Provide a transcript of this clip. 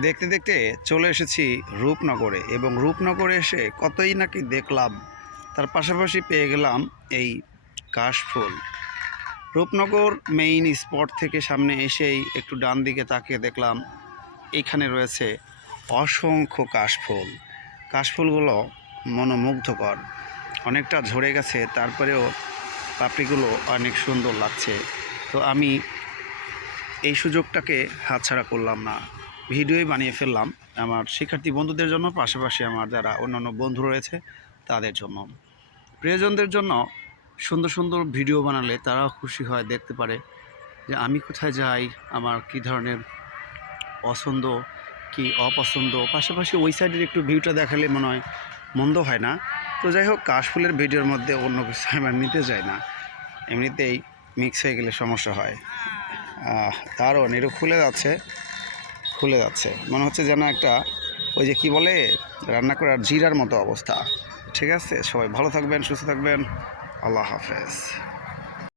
দেখতে দেখতে চলে এসেছি রূপনগরে এবং রূপনগরে এসে কতই নাকি দেখলাম, তার পাশাপাশি পেয়ে গেলাম এই কাশফুল রূপনগর মেইন স্পট থেকে সামনে এসেই একটু ডান দিকে তাকিয়ে দেখলাম, এখানে রয়েছে অসংখ্য কাশফুল কাশফুলগুলো মনোমুগ্ধকর, অনেকটা ঝরে গেছে, তারপরেও পাপড়িগুলো অনেক সুন্দর লাগছে। তো আমি এই সুযোগটাকে হাতছাড়া করলাম না। ভিডিওই বানিয়ে ফেললাম আমার শিক্ষার্থী বন্ধুদের জন্য, পাশাপাশি আমার যারা অন্যান্য বন্ধু রয়েছে, তাদের জন্য। প্রিয়জনদের জন্য সুন্দর সুন্দর ভিডিও বানালে তারাও খুশি হয়, দেখতে পারে যে আমি কোথায় যাই, আমার কী ধরনের পছন্দ, কি অপছন্দ। পাশাপাশি ওই সাইডের একটু ভিউটা দেখালে মনে হয় মন্দ হয় না। তো যাই হোক, কাশফুলের ভিডিওর মধ্যে অন্য কিছু আমার নিতে যাই না। এমনিতেই মিক্স হয়ে গেলে সমস্যা হয়। দারুণ এটা খুলে যাচ্ছে। খুলে যাচ্ছে। মনে হচ্ছে যেন একটা ওই যে কি বলে, রান্না করার জিরার মতো অবস্থা। ঠিক আছে? সবাই ভালো থাকবেন, সুস্থ থাকবেন। আল্লাহ হাফেজ।